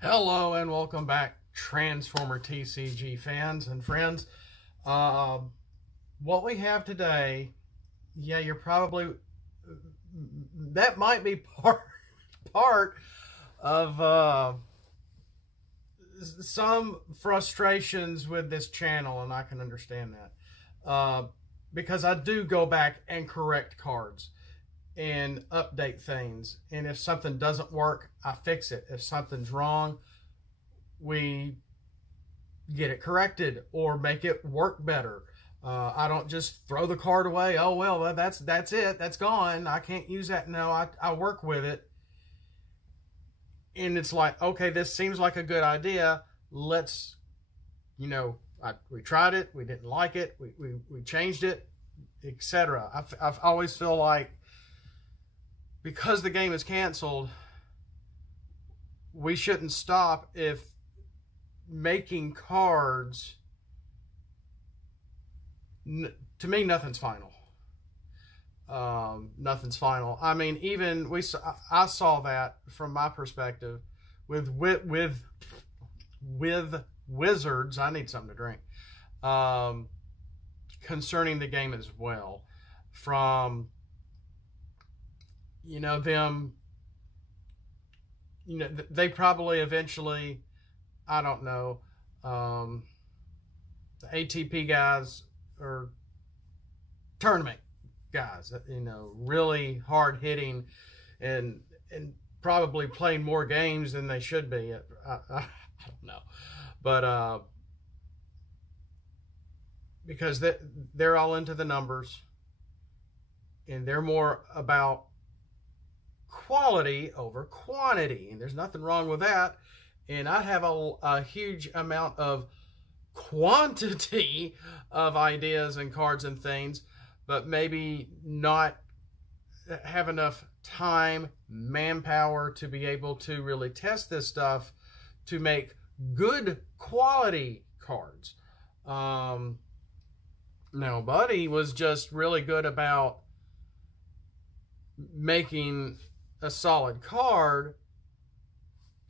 Hello and welcome back, Transformer TCG fans and friends. What we have today, yeah, you're probably, that might be part of some frustrations with this channel, and I can understand that. Because I do go back and correct cards and update things, and if something doesn't work, I fix it. If something's wrong, we get it corrected or make it work better. I don't just throw the card away. Oh well, that's it, that's gone, I can't use that. No, I work with it, and it's like, okay, this seems like a good idea, let's, we tried it, we didn't like it, we changed it, etc. I've always feel like, because the game is canceled, we shouldn't stop if making cards, to me, nothing's final. Nothing's final. I mean, even I saw that from my perspective with Wizards. I need something to drink. Concerning the game as well, from them, they probably eventually, I don't know, the ATP guys or tournament guys, really hard hitting and probably playing more games than they should be. I don't know, but because they're all into the numbers, and they're more about quality over quantity, and there's nothing wrong with that. And I have a huge amount of quantity of ideas and cards and things, but maybe not have enough time, manpower to be able to really test this stuff to make good quality cards. Now, Buddy was just really good about making a solid card,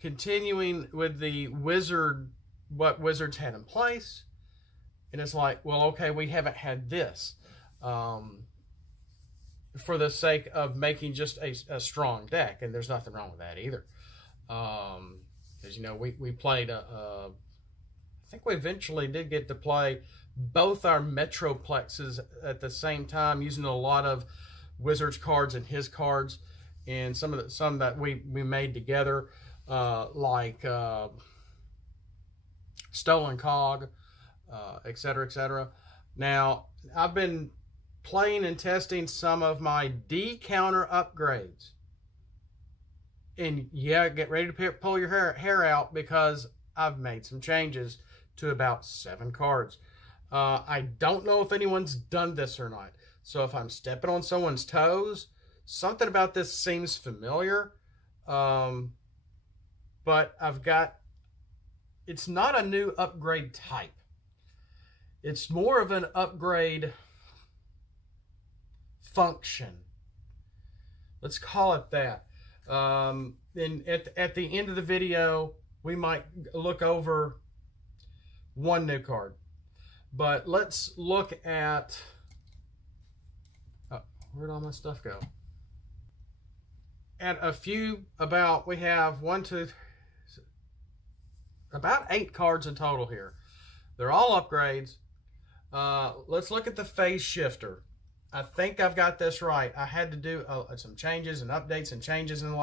continuing with the what Wizards had in place. And it's like, well, okay, we haven't had this, for the sake of making just a strong deck, and there's nothing wrong with that either. Because we played I think we eventually did get to play both our Metroplexes at the same time, using a lot of Wizards cards and his cards, and some that we made together, like Stolen Cog, etc., etc. Now, I've been playing and testing some of my D-counter upgrades, and yeah, get ready to pull your hair out, because I've made some changes to about 7 cards. I don't know if anyone's done this or not, so if I'm stepping on someone's toes, something about this seems familiar, but it's not a new upgrade type. It's more of an upgrade function. Let's call it that. And at the end of the video, we might look over one new card. But let's look at... where'd all my stuff go? And a few, we have about 8 cards in total here. They're all upgrades. Let's look at the phase shifter. I think I've got this right. I had to do some changes and updates and changes, and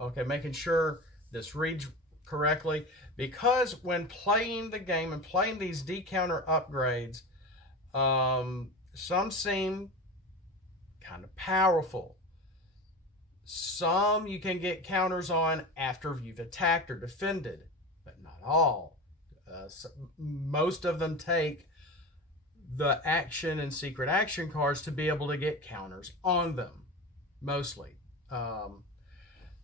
okay, making sure this reads correctly, because when playing the game and playing these D-counter upgrades, some seem kind of powerful. Some you can get counters on after you've attacked or defended, but not all. Most of them take the action and secret action cards to be able to get counters on them, mostly.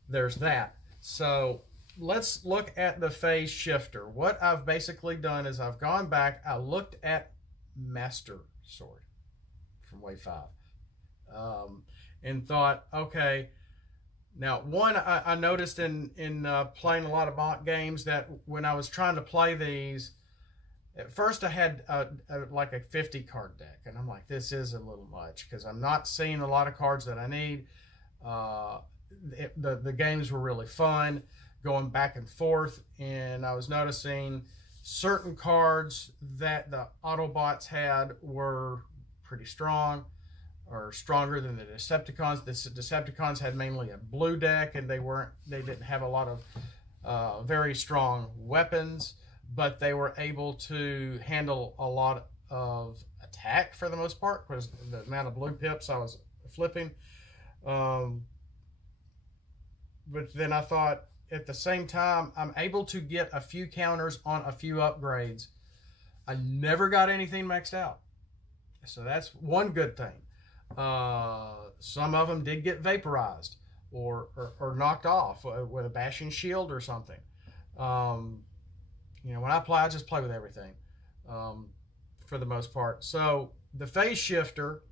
There's that. So let's look at the phase shifter. What I've basically done is I've gone back, I looked at Master Sword from Wave 5, and thought, okay, Now, one, I noticed in playing a lot of mock games that when I was trying to play these, at first I had like a 50 card deck, and I'm like, this is a little much because I'm not seeing a lot of cards that I need. The games were really fun, going back and forth, and I was noticing certain cards that the Autobots had were pretty strong, or stronger than the Decepticons. The Decepticons had mainly a blue deck, and they didn't have a lot of very strong weapons, but they were able to handle a lot of attack for the most part because the amount of blue pips I was flipping. But then I thought, at the same time, I'm able to get a few counters on a few upgrades. I never got anything maxed out, so that's one good thing. Some of them did get vaporized or knocked off with a bashing shield or something. You know, when I play, I just play with everything for the most part. So the phase shifter,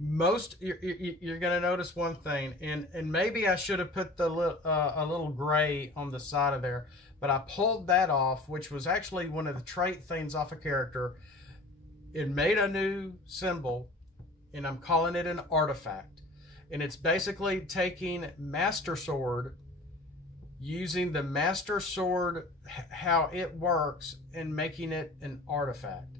you're going to notice one thing, and maybe I should have put a little gray on the side of there, but I pulled that off, which was actually one of the trait things off a character. It made a new symbol, and I'm calling it an artifact, and it's basically taking Master Sword, using the Master Sword, how it works, and making it an artifact.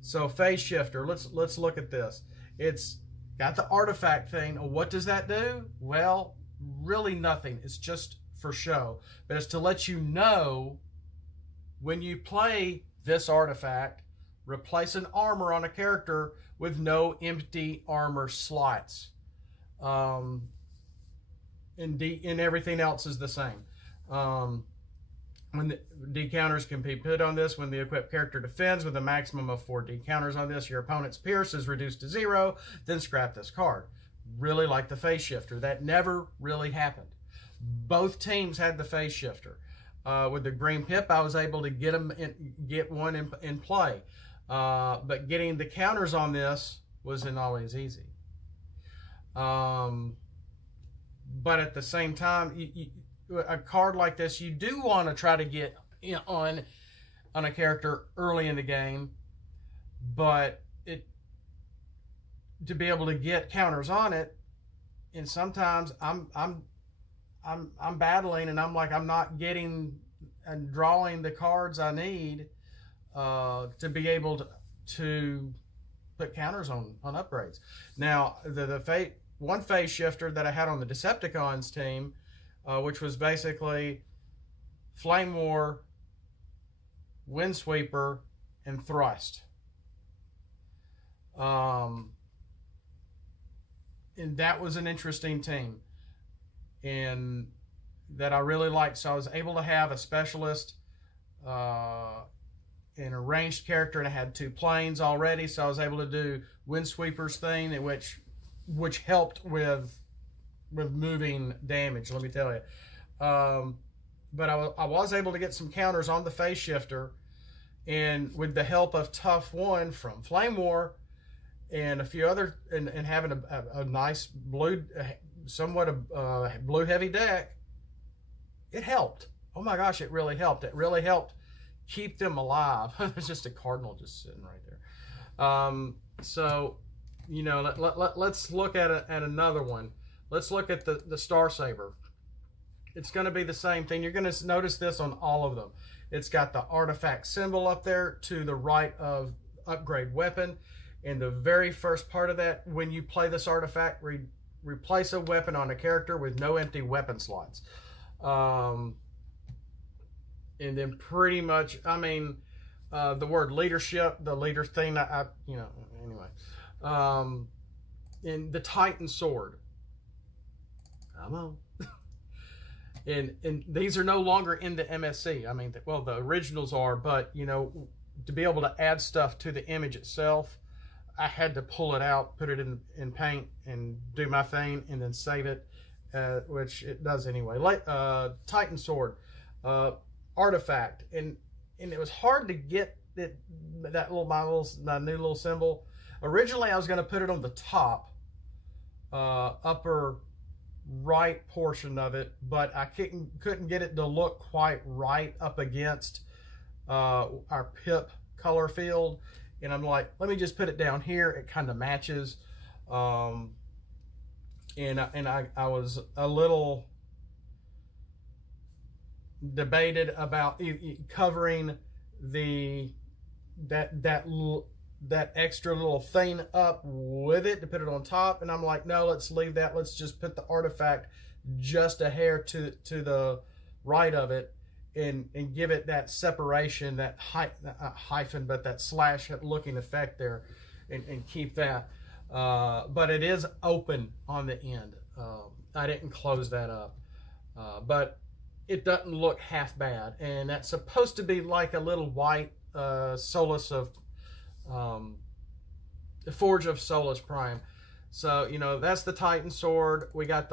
So phase shifter, let's look at this. It's got the artifact thing. What does that do? Well, really nothing. It's just for show. But it's to let you know when you play this artifact, replace an armor on a character with no empty armor slots. And everything else is the same. When the D counters can be put on this when the equipped character defends with a maximum of 4 D counters on this, your opponent's Pierce is reduced to 0, then scrap this card. Really like the phase shifter. That never really happened. Both teams had the phase shifter. With the green pip, I was able to get one in play. But getting the counters on this wasn't always easy. But at the same time, a card like this, you do want to try to get on a character early in the game, but to be able to get counters on it, and sometimes I'm battling, and I'm not getting and drawing the cards I need to be able to put counters on upgrades. Now, one phase shifter that I had on the Decepticons team, which was basically Flame War, Windsweeper, and Thrust. And that was an interesting team, and that I really liked. So I was able to have a specialist and a ranged character, and I had 2 planes already, so I was able to do Windsweeper's thing, which helped with moving damage, let me tell you. But I was able to get some counters on the phase shifter, and with the help of Tough One from Flame War and a few other, and having a nice blue, somewhat a blue heavy deck, it helped. Oh my gosh, it really helped. It really helped keep them alive. There's just a cardinal just sitting right there. So, you know, let's look at another one. Let's look at the Star Saber. It's going to be the same thing. You're going to notice this on all of them. It's got the artifact symbol up there to the right of upgrade weapon. And the very first part of that, when you play this artifact, replace a weapon on a character with no empty weapon slots. And then pretty much, I mean, the word leadership, the leader thing, you know, anyway. And the Titan Sword. Come on. And these are no longer in the MSC. I mean, well, the originals are, but, you know, to be able to add stuff to the image itself, I had to pull it out, put it in paint, and do my thing, and then save it, which it does anyway. Like Titan Sword, artifact, and it was hard to get my new little symbol. Originally, I was going to put it on the top, upper right portion of it, but I couldn't get it to look quite right up against our pip color field. And I'm like, let me just put it down here. It kind of matches. And I was a little debated about covering that extra little thing up with it to put it on top, and I'm like, no, let's leave that. Let's just put the artifact just a hair to the right of it, and give it that separation, that hyphen, but that slash looking effect there, and keep that. But it is open on the end. I didn't close that up, but it doesn't look half bad, and that's supposed to be like a little white Solus of the Forge of Solus Prime. So, you know, that's the Titan Sword. We got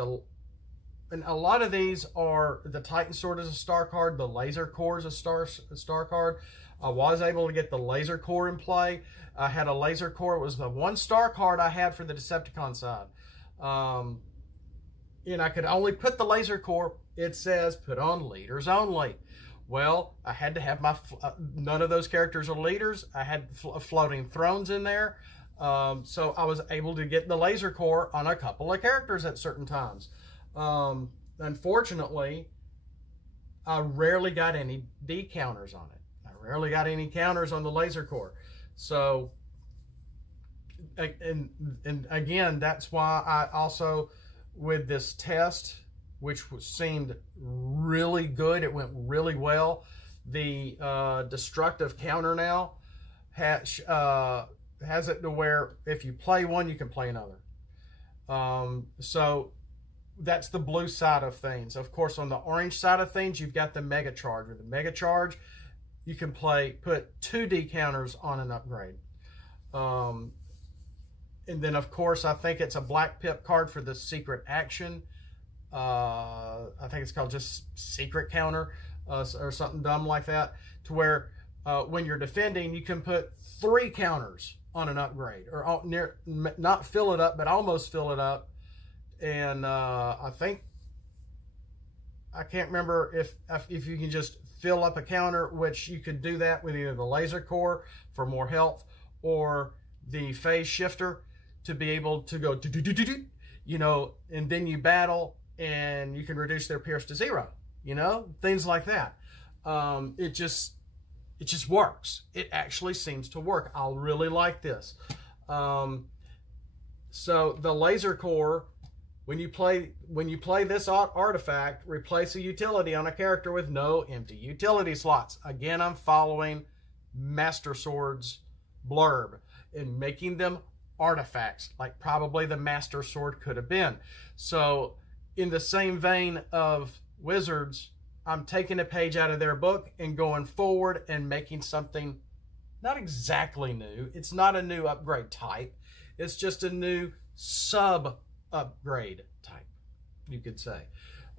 and a lot of these are, the Titan Sword is a star card, the Laser Core is a star card. I was able to get the Laser Core in play. I had a Laser Core. It was the 1-star card I had for the Decepticon side. And I could only put the Laser Core, it says, put on leaders only. Well, I had to have my, none of those characters are leaders. I had floating thrones in there. So I was able to get the Laser Core on a couple of characters at certain times. Unfortunately, I rarely got any D counters on it. I rarely got any counters on the Laser Core. So, and again, that's why I also, with this test, which seemed really good, it went really well. The destructive counter now has it to where if you play one, you can play another. So that's the blue side of things. Of course, on the orange side of things, you've got the Mega Charge. With the Mega Charge, you can put 2 D counters on an upgrade. And then, of course, I think it's a black pip card for the secret action. I think it's called just secret counter or something dumb like that, to where when you're defending, you can put 3 counters on an upgrade, or not fill it up, but almost fill it up. And I think, I can't remember if you can just fill up a counter, which you could do that with either the Laser Core for more health or the Phase Shifter to be able to go you know, and then you battle and you can reduce their Pierce to 0, you know, things like that. It just works. It actually seems to work. I really like this. So the Laser Core, when you play this artifact, replace a utility on a character with no empty utility slots. Again, I'm following Master Sword's blurb and making them artifacts, like probably the Master Sword could have been. So in the same vein of Wizards, I'm taking a page out of their book and going forward and making something not exactly new. It's not a new upgrade type. It's just a new sub-upgrade type, you could say.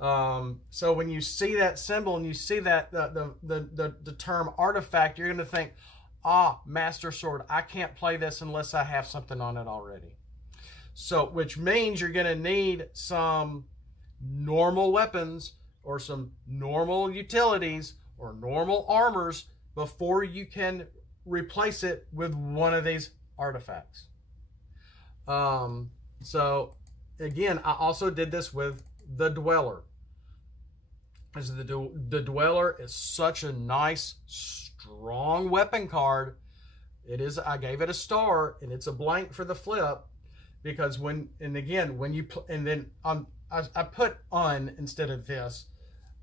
So when you see that symbol and you see that the term artifact, you're going to think, ah, Master Sword, I can't play this unless I have something on it already. So, which means you're going to need some normal weapons or some normal utilities or normal armors before you can replace it with one of these artifacts. So again, I also did this with the Dweller. As the Dweller is such a nice, strong weapon card. It is. I gave it a star, and it's a blank for the flip, because when you I put instead of this.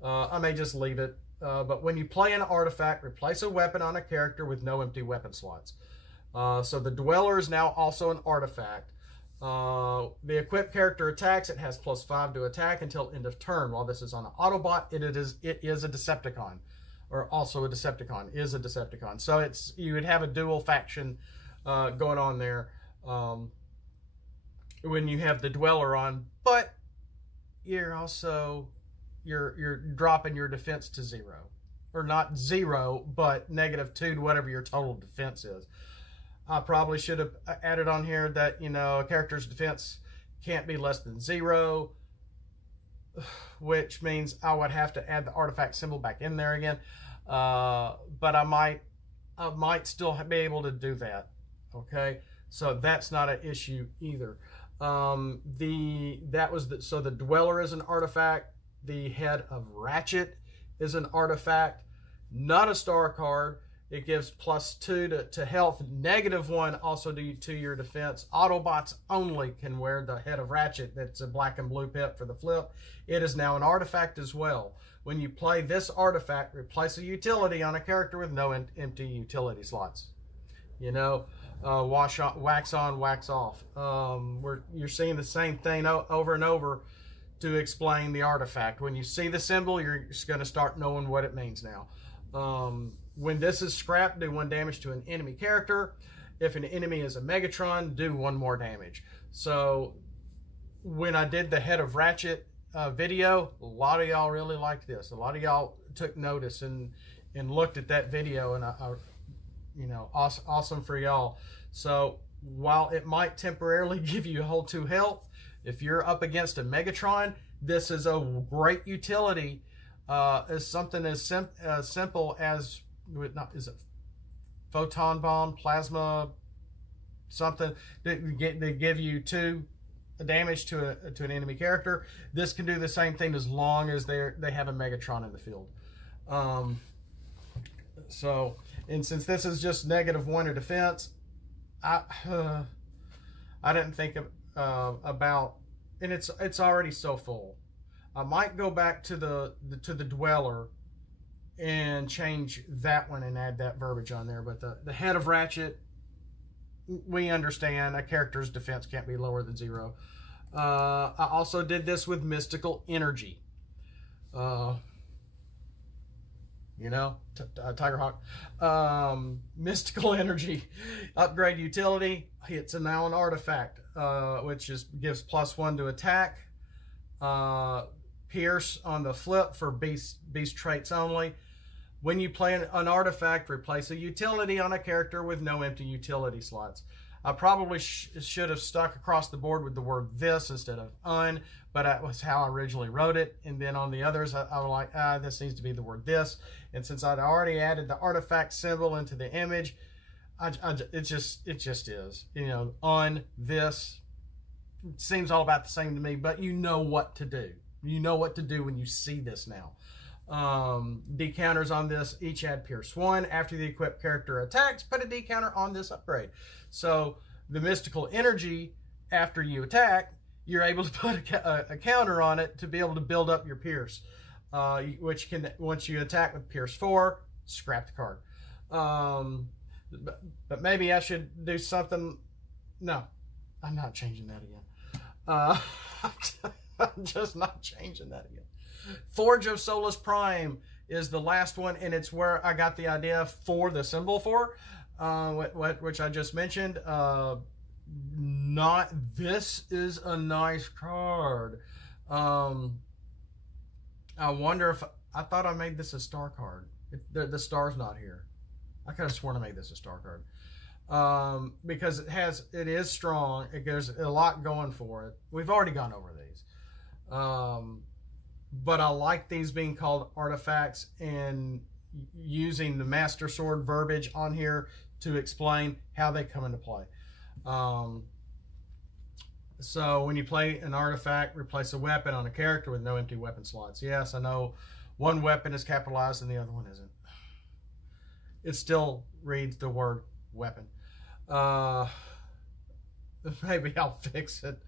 I may just leave it. But when you play an artifact, replace a weapon on a character with no empty weapon slots. So the Dweller is now also an artifact. The equipped character attacks. It has +5 to attack until end of turn. While this is on an Autobot, it is a Decepticon, or also a Decepticon, is a Decepticon. So you would have a dual faction going on there when you have the Dweller on, but you're also you're dropping your defense to 0, or not 0, but -2 to whatever your total defense is. I probably should have added on here that, you know, a character's defense can't be less than 0. which means I would have to add the artifact symbol back in there again. But I might still be able to do that. Okay, so that's not an issue either. So the Dweller is an artifact. The Head of Ratchet is an artifact, not a star card. It gives +2 to health, -1 also to your defense. Autobots only can wear the Head of Ratchet. That's a black and blue pip for the flip. It is now an artifact as well. When you play this artifact, replace a utility on a character with no empty utility slots. You know, wax on, wax off. You're seeing the same thing over and over to explain the artifact. When you see the symbol, you're just going to start knowing what it means now. When this is scrapped, do 1 damage to an enemy character. If an enemy is a Megatron, do 1 more damage. So when I did the Head of Ratchet video, a lot of y'all really liked this. A lot of y'all took notice and looked at that video, and you know, awesome for y'all. So while it might temporarily give you a whole 2 health, if you're up against a Megatron, this is a great utility. As something as simple as, is it photon bomb, plasma, something that give you 2 damage to an enemy character. This can do the same thing as long as they have a Megatron in the field. So, and since this is just -1 to defense, I didn't think about, and it's already so full. I might go back to the Dweller and change that one and add that verbiage on there. But the Head of Ratchet, we understand a character's defense can't be lower than 0. I also did this with Mystical Energy. You know, Tigerhawk. Mystical Energy, upgrade utility. It's now an artifact, which gives +1 to attack. Pierce on the flip for beast traits only. When you play an artifact, replace a utility on a character with no empty utility slots. I probably should have stuck across the board with the word "this" instead of "un," but that was how I originally wrote it. And then on the others, I was like, this needs to be the word "this." And since I'd already added the artifact symbol into the image, it just is. You know, "un," "this." It seems all about the same to me, but you know what to do. You know what to do when you see this now. D-counters on this each add Pierce 1. After the equipped character attacks, put a D-counter on this upgrade. So the Mystical Energy, after you attack, you're able to put a counter on it to be able to build up your Pierce, which can, once you attack with Pierce 4, scrap the card. But maybe I should do something. No, I'm not changing that again. I'm just not changing that again. Forge of Solus Prime is the last one, and it's where I got the idea for the symbol for, which I just mentioned. This is a nice card. I wonder if, I thought I made this a star card. The star's not here. I could have sworn I made this a star card. Because it is strong. There's a lot going for it. We've already gone over these. But I like these being called artifacts and using the Master Sword verbiage on here to explain how they come into play. So when you play an artifact, replace a weapon on a character with no empty weapon slots. Yes, I know one weapon is capitalized and the other one isn't. It still reads the word weapon. Maybe I'll fix it.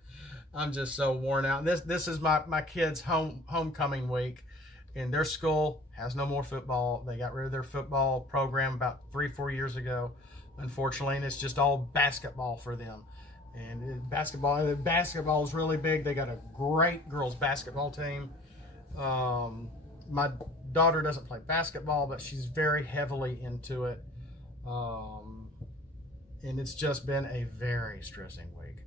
I'm just so worn out. This is my kids' homecoming week, and their school has no more football. They got rid of their football program about 3-4 years ago, unfortunately, and it's just all basketball for them. And basketball is really big. They got a great girls basketball team. My daughter doesn't play basketball, but she's very heavily into it. And it's just been a very stressing week.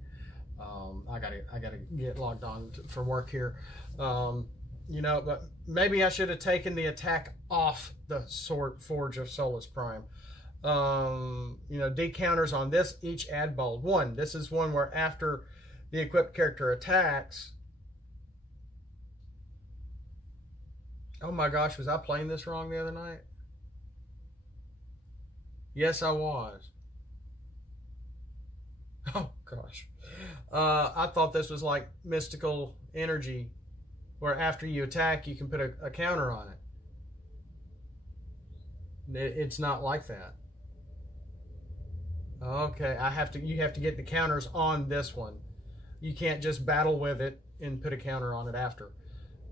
I gotta get logged on for work here. You know, but maybe I should have taken the attack off the Forge of Solus Prime. You know, D-counters on this each add bold 1. This is one where after the equipped character attacks, Oh my gosh, was I playing this wrong the other night? Yes, I was. Oh gosh. I thought this was like mystical energy, where after you attack, you can put a counter on it. It's not like that. Okay, you have to get the counters on this one. You can't just battle with it and put a counter on it after.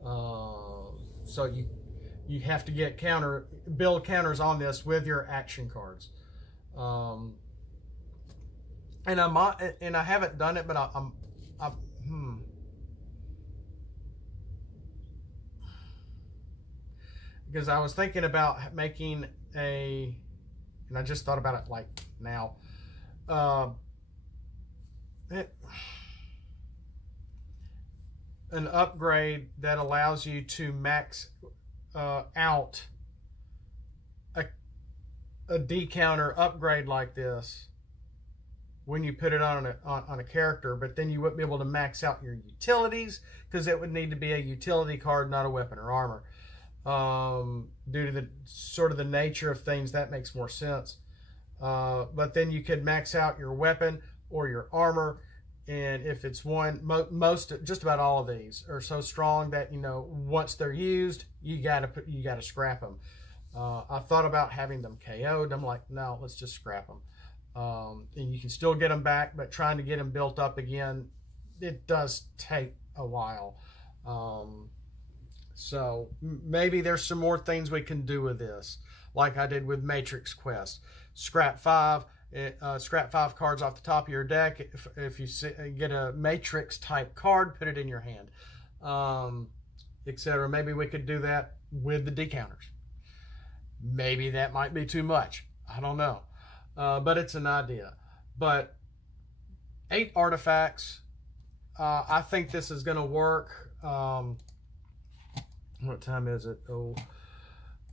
So you have to build counters on this with your action cards. And I haven't done it, but because I was thinking about making and I just thought about it like now. An upgrade that allows you to max out a D-counter upgrade like this when you put it on a character, but then you wouldn't be able to max out your utilities because it would need to be a utility card, not a weapon or armor. Due to the sort of the nature of things, that makes more sense. But then you could max out your weapon or your armor, and if it's just about all of these are so strong that, you know, once they're used, you gotta scrap them. I thought about having them KO'd. I'm like, no, let's just scrap them. And you can still get them back, but trying to get them built up again, it does take a while. So maybe there's some more things we can do with this, like I did with Matrix Quest. Scrap 5 cards off the top of your deck. If you get a Matrix type card, put it in your hand, etc. Maybe we could do that with the decounters. Maybe that might be too much. I don't know. But it's an idea. But 8 artifacts. I think this is going to work. What time is it? Oh,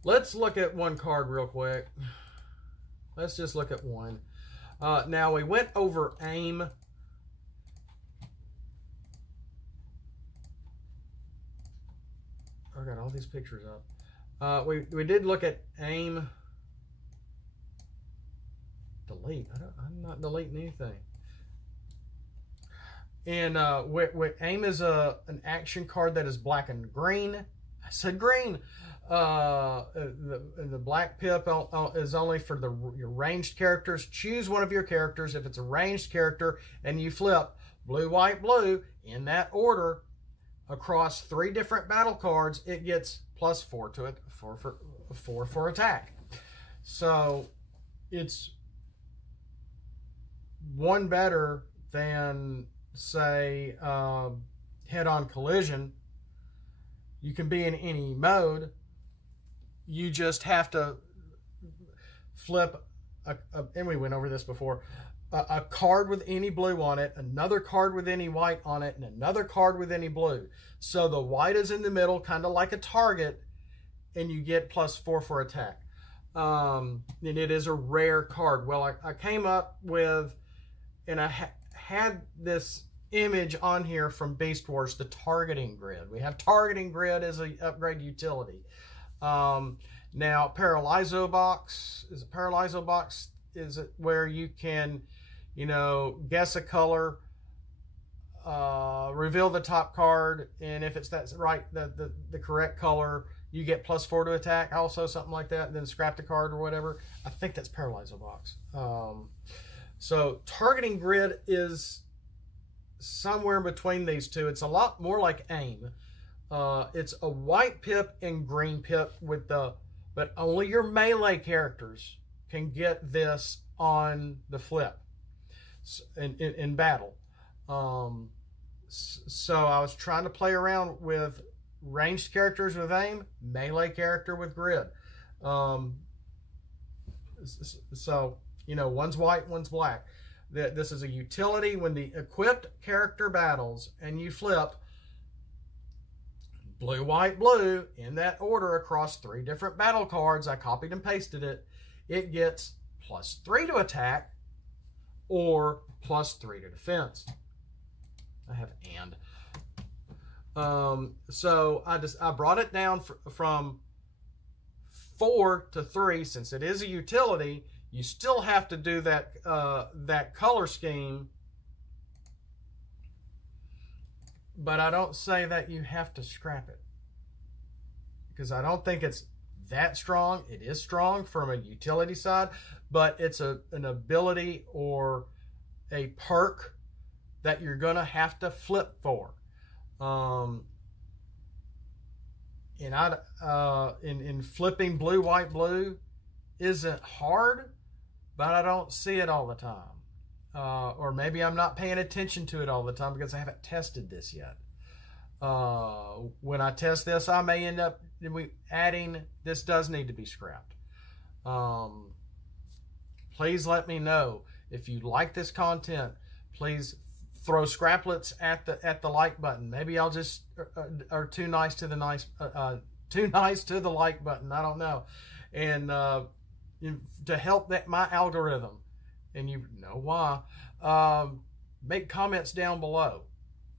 let's look at one card real quick. Let's just look at one. Now we went over aim. I got all these pictures up. We did look at aim. Delete. I'm not deleting anything. And aim is an action card that is black and green. I said green. The black pip is only for your ranged characters. Choose one of your characters. If it's a ranged character and you flip blue, white, blue in that order across 3 different battle cards, it gets +4 to it, 4 for attack. So it's one better than, say, head-on collision. You can be in any mode. You just have to flip and we went over this before, a card with any blue on it, another card with any white on it, and another card with any blue. So the white is in the middle, kind of like a target, and you get +4 for attack. And it is a rare card. Well, I came up with, and I had this image on here from Beast Wars, the targeting grid. We have targeting grid as an upgrade utility. Now, Paralyzo Box is it where you can, you know, guess a color, reveal the top card, and if it's the correct color, you get +4 to attack, also something like that, and then scrap the card or whatever. I think that's Paralyzo Box. So targeting grid is somewhere in between these two. It's a lot more like aim. It's a white pip and green pip but only your melee characters can get this on the flip in battle. So I was trying to play around with ranged characters with aim, melee character with grid. So, you know, one's white, one's black. This is a utility when the equipped character battles and you flip blue, white, blue in that order across 3 different battle cards. I copied and pasted it. It gets +3 to attack or +3 to defense. I have and. So I brought it down from 4 to 3. Since it is a utility, you still have to do that that color scheme, but I don't say that you have to scrap it, because I don't think it's that strong. It is strong from a utility side, but it's an ability or a perk that you're gonna have to flip for. In flipping blue, white, blue isn't hard, but I don't see it all the time. Or maybe I'm not paying attention to it all the time because I haven't tested this yet. When I test this, I may end up adding, this does need to be scrapped. Please let me know if you like this content. Please throw scraplets at the like button. Maybe I'll just are too nice to the like button. I don't know. And to help my algorithm, and you know why, make comments down below.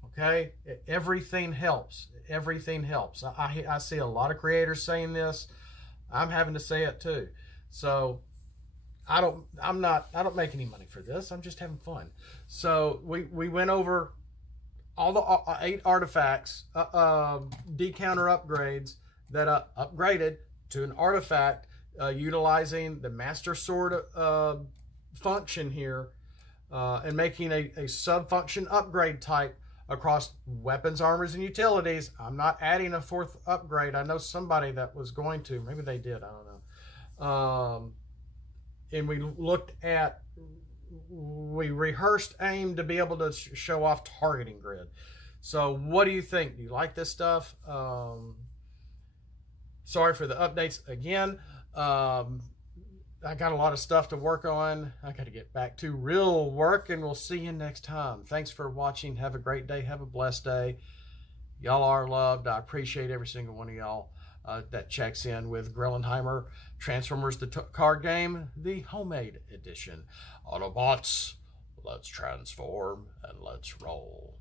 Okay, everything helps. Everything helps. I see a lot of creators saying this. I'm having to say it too. So I don't make any money for this. I'm just having fun. So we went over all the 8 artifacts, decounter upgrades that upgraded to an artifact utilizing the Master Sword function here, and making a sub-function upgrade type across weapons, armors, and utilities. I'm not adding a 4th upgrade. I know somebody that was going to. Maybe they did. I don't know. And we rehearsed aim to be able to show off targeting grid. So what do you think? Do you like this stuff? Sorry for the updates again. I got a lot of stuff to work on. I got to get back to real work, and we'll see you next time. Thanks for watching. Have a great day. Have a blessed day. Y'all are loved. I appreciate every single one of y'all that checks in with Grillenheimer Transformers the card game, the homemade edition. Autobots, let's transform and let's roll.